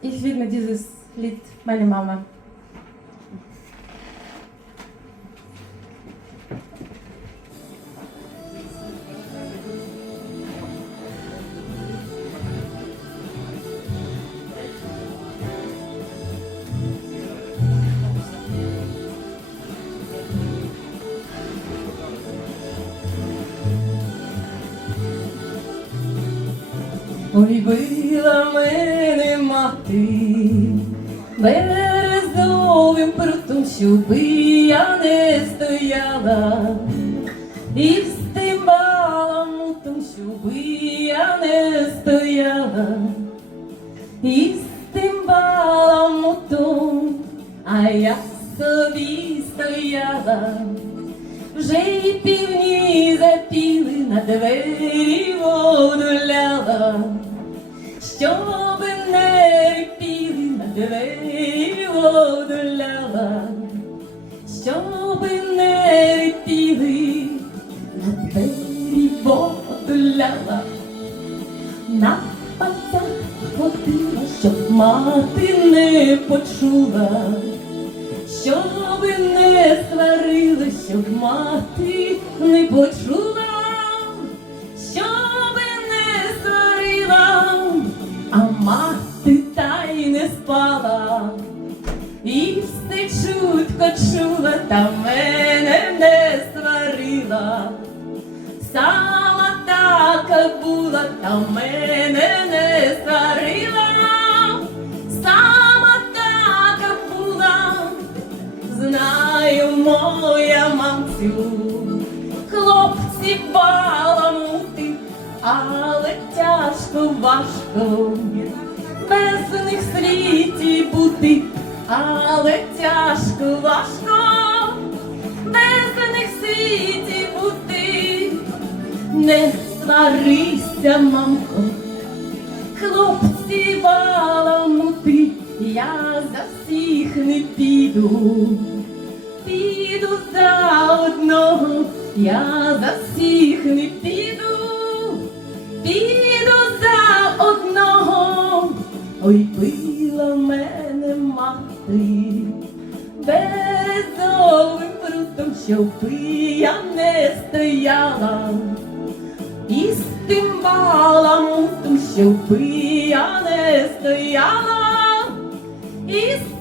Ich widme dieses Lied meiner Mama. Ой, била мене мати, березовим прутом, щоби я не стояла, і з тим баламутом, щоби я не стояла, і з тим баламутом, а я собі стояла. Вже й півні запіли на двері воду ляла, щоб не репіли на двері воду ляла, щоб не репіли на двері воду ляла, на пацах ходила, щоб мати не почула щоб не сварили, щоб мати не почула, не спала, і все чутко чула, та мене не сварила. Сама така була, та мене не сварила. Сама така була, знаю моя мамцю, хлопці баламути, але тяжко важко, без світі бути, але тяжко важко, без світі бути, не сварися, мамко, хлопці баламути, я за всіх не піду, піду за одного, я за всіх не піду, піду ой била мене мати, березовим прутом, щоб я не стояла. І з тим баламутом, щоб я не стояла, і з